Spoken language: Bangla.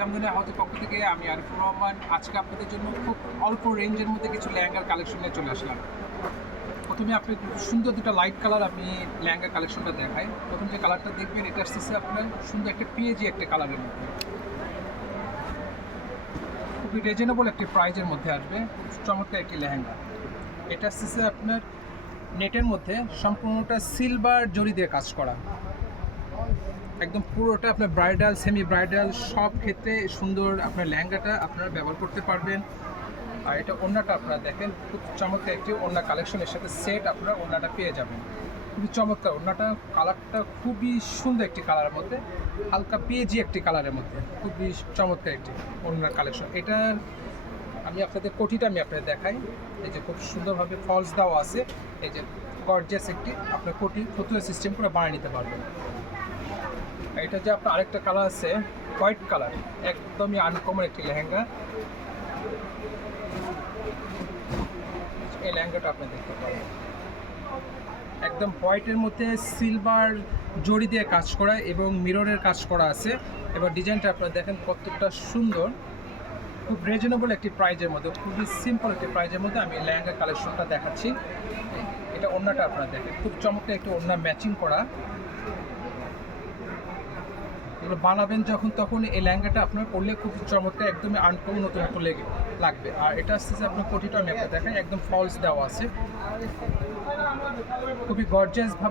জামদানি হাউসের পক্ষ থেকে আমি আরিফুর রহমান আজকে আপনাদের জন্য খুব অল্প রেঞ্জের মধ্যে কিছু লেহেঙ্গার কালেকশন নিয়ে চলে আসলাম। প্রথমে আপনি সুন্দর দুটো লাইট কালার আমি লেহেঙ্গার কালেকশনটা দেখাই। প্রথম যে কালারটা দেখবেন এটা আসতেছে আপনার সুন্দর একটা পিএজি একটা কালারের মধ্যে, খুবই রিজনেবল একটি প্রাইজের মধ্যে আসবে, খুব চমৎকার একটি লেহেঙ্গা। এটা আসতেছে আপনার নেটের মধ্যে সম্পূর্ণটা সিলভার জরি দিয়ে কাজ করা, একদম পুরোটা আপনার ব্রাইডাল সেমি ব্রাইডাল সব ক্ষেত্রে সুন্দর আপনার লেহেঙ্গাটা আপনারা ব্যবহার করতে পারবেন। আর এটা ওড়নাটা আপনারা দেখেন, খুব চমৎকার একটি ওড়না কালেকশনের সাথে সেট আপনারা ওড়নাটা পেয়ে যাবেন। খুবই চমৎকার ওড়নাটা, কালারটা খুবই সুন্দর একটি কালারের মধ্যে, হালকা পেজি একটি কালারের মধ্যে, খুবই চমৎকার একটি ওড়নার কালেকশন। এটার আমি আপনাদের কোটিটা আমি আপনাদের দেখাই। এই যে খুব সুন্দরভাবে ফলস দেওয়া আছে, এই যে গর্জিয়াস একটি আপনার কোটি ফতুয়া সিস্টেম করে বানিয়ে নিতে পারবেন। এটা যে আপনার আরেকটা কালার আছে হোয়াইট কালার, একদমই আনকমন একটি লেহেঙ্গা। এই লেহেঙ্গাটা আপনি দেখতে পারেন, একদম হোয়াইটের মধ্যে সিলভার জড়ি দিয়ে কাজ করা এবং মিররের কাজ করা আছে। এবার ডিজাইনটা আপনারা দেখেন কতটা সুন্দর, খুব রিজনেবল একটি প্রাইজের মধ্যে, খুবই সিম্পল একটি প্রাইজের মধ্যে আমি লেহেঙ্গা কালেকশনটা দেখাচ্ছি। এটা ওড়নাটা আপনারা দেখেন, খুব চমৎকার একটি ওড়না ম্যাচিং করা। এগুলো বানাবেন যখন তখন এই লেহেঙ্গাটা আপনার পরলে খুব চমৎকার, একদমই আনকমন নতুন একটা লাগবে। আর এটা আসছে আপনার কোটিটা আমি একটা দেখাই, একদম ফলস দেওয়া আছে, খুবই গর্জিয়াস ভাবে